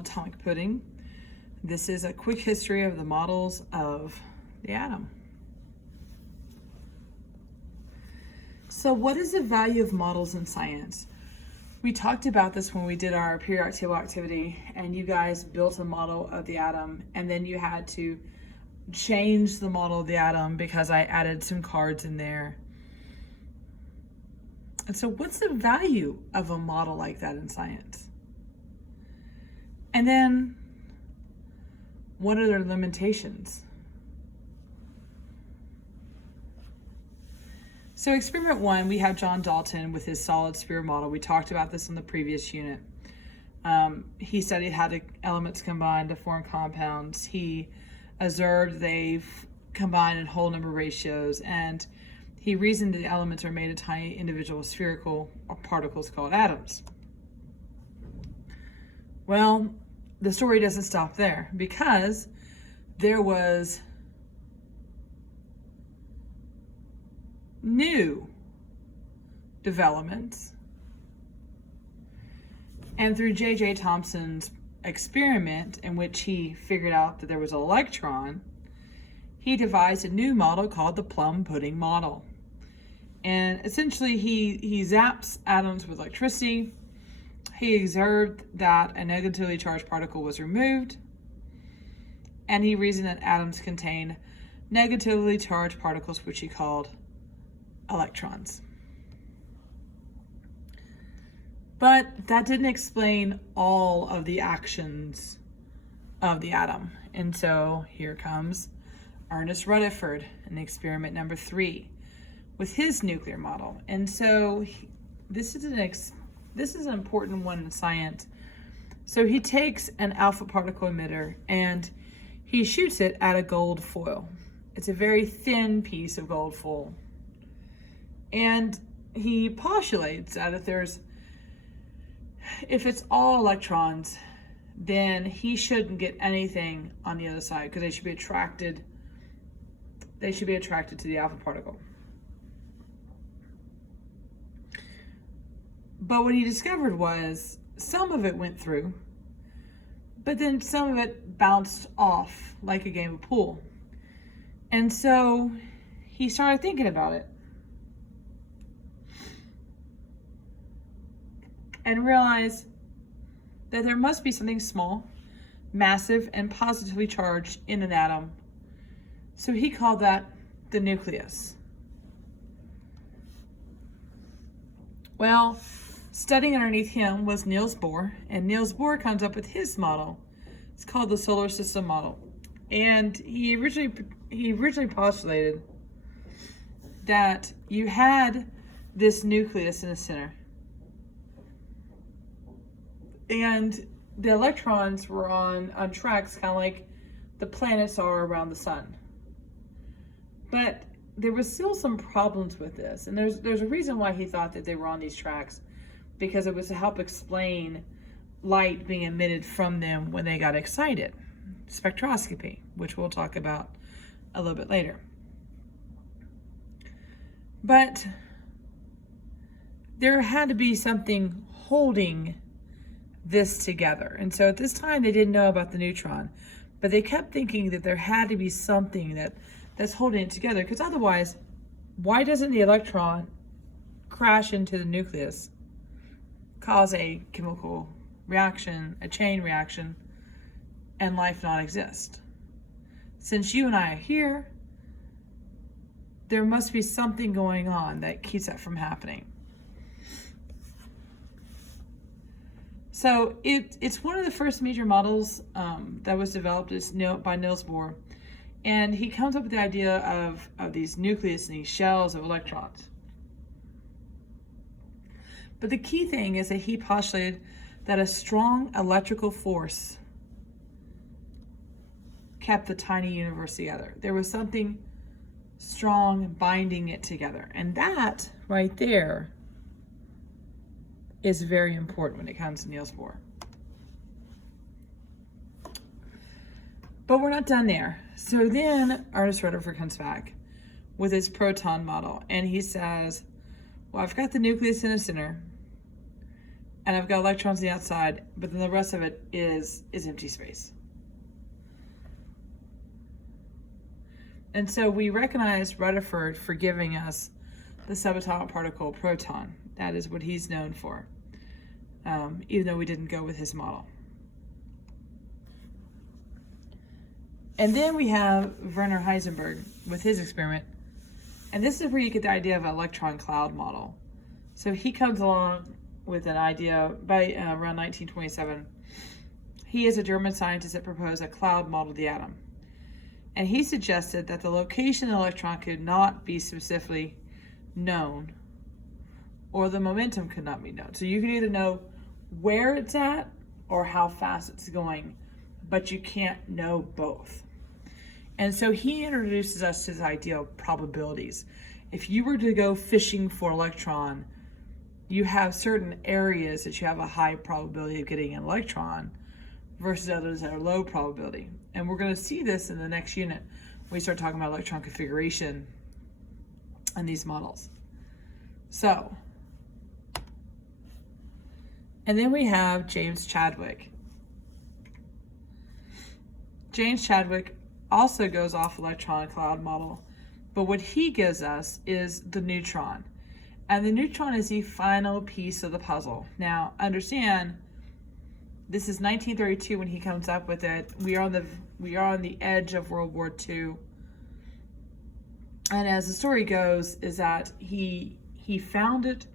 Atomic Pudding. This is a quick history of the models of the atom. So what is the value of models in science? We talked about this when we did our periodic table activity, and you guys built a model of the atom, and then you had to change the model of the atom because I added some cards in there. And so what's the value of a model like that in science? And then what are their limitations? So experiment 1, we have John Dalton with his solid sphere model. We talked about this in the previous unit. He studied how the elements combine to form compounds. He observed they've combined in whole number ratios, and he reasoned that the elements are made of tiny individual spherical particles called atoms. Well, the story doesn't stop there, because there was new developments. And through J.J. Thomson's experiment, in which he figured out that there was an electron, he devised a new model called the plum pudding model. And essentially he zaps atoms with electricity. He observed that a negatively charged particle was removed, and he reasoned that atoms contain negatively charged particles, which he called electrons. But that didn't explain all of the actions of the atom. And so here comes Ernest Rutherford in experiment number 3 with his nuclear model. And so this is an important one in science. So he takes an alpha particle emitter and he shoots it at a gold foil. It's a very thin piece of gold foil. And he postulates that if it's all electrons, then he shouldn't get anything on the other side, because they should be attracted to the alpha particle. But what he discovered was some of it went through, but then some of it bounced off like a game of pool. And so he started thinking about it and realized that there must be something small, massive, and positively charged in an atom. So he called that the nucleus. Well, studying underneath him was Niels Bohr, and Niels Bohr comes up with his model. It's called the solar system model. And he originally postulated that you had this nucleus in the center, and the electrons were on tracks, kind of like the planets are around the sun. But there was still some problems with this, and there's a reason why he thought that they were on these tracks, because it was to help explain light being emitted from them when they got excited. Spectroscopy, which we'll talk about a little bit later. But there had to be something holding this together. And so at this time they didn't know about the neutron, but they kept thinking that there had to be something that's holding it together, because otherwise, why doesn't the electron crash into the nucleus, cause a chemical reaction, a chain reaction, and life not exist? Since you and I are here, there must be something going on that keeps that from happening. So it's one of the first major models that was developed by Niels Bohr. And he comes up with the idea of these nucleus and these shells of electrons. But the key thing is that he postulated that a strong electrical force kept the tiny universe together. There was something strong binding it together. And that right there is very important when it comes to Niels Bohr. But we're not done there. So then Ernest Rutherford comes back with his proton model, and he says, well, I've got the nucleus in the center, and I've got electrons on the outside, but then the rest of it is empty space. And so we recognize Rutherford for giving us the subatomic particle proton. That is what he's known for, even though we didn't go with his model. And then we have Werner Heisenberg with his experiment. And this is where you get the idea of an electron cloud model. So he comes along with an idea by around 1927. He is a German scientist that proposed a cloud model of the atom. And he suggested that the location of the electron could not be specifically known, or the momentum could not be known. So you can either know where it's at or how fast it's going, but you can't know both. And so he introduces us to this idea of probabilities. If you were to go fishing for electron, you have certain areas that you have a high probability of getting an electron versus others that are low probability. And we're going to see this in the next unit when we start talking about electron configuration and these models. So, and then we have James Chadwick. James Chadwick also goes off electron cloud model, but what he gives us is the neutron. And the neutron is the final piece of the puzzle. Now, understand, this is 1932 when he comes up with it. We are on the edge of World War II. And as the story goes, is that he found it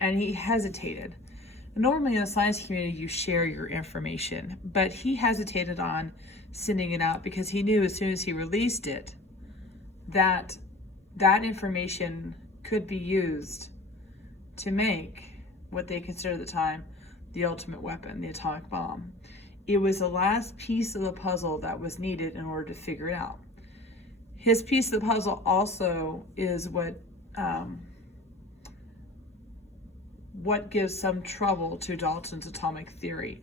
and he hesitated. Normally in the science community, you share your information, but he hesitated on sending it out because he knew as soon as he released it, that information could be used to make what they considered at the time the ultimate weapon, the atomic bomb. It was the last piece of the puzzle that was needed in order to figure it out. His piece of the puzzle also is what gives some trouble to Dalton's atomic theory,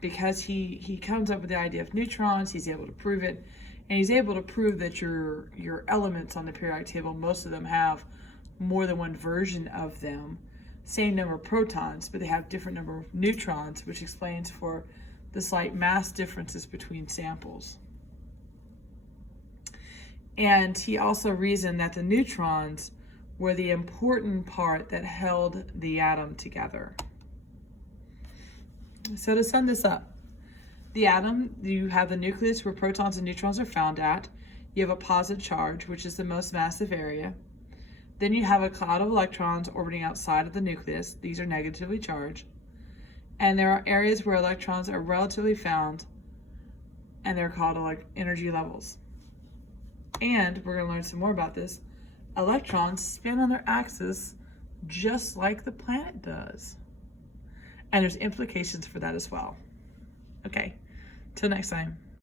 because he comes up with the idea of neutrons. He's able to prove it, and he's able to prove that your elements on the periodic table, most of them have more than one version of them, same number of protons, but they have different number of neutrons, which explains for the slight mass differences between samples. And he also reasoned that the neutrons were the important part that held the atom together. So to sum this up, the atom, you have the nucleus where protons and neutrons are found at. You have a positive charge, which is the most massive area. Then you have a cloud of electrons orbiting outside of the nucleus. These are negatively charged. And there are areas where electrons are relatively found, and they're called energy levels. And we're going to learn some more about this. Electrons spin on their axis just like the planet does. And there's implications for that as well. Okay, till next time.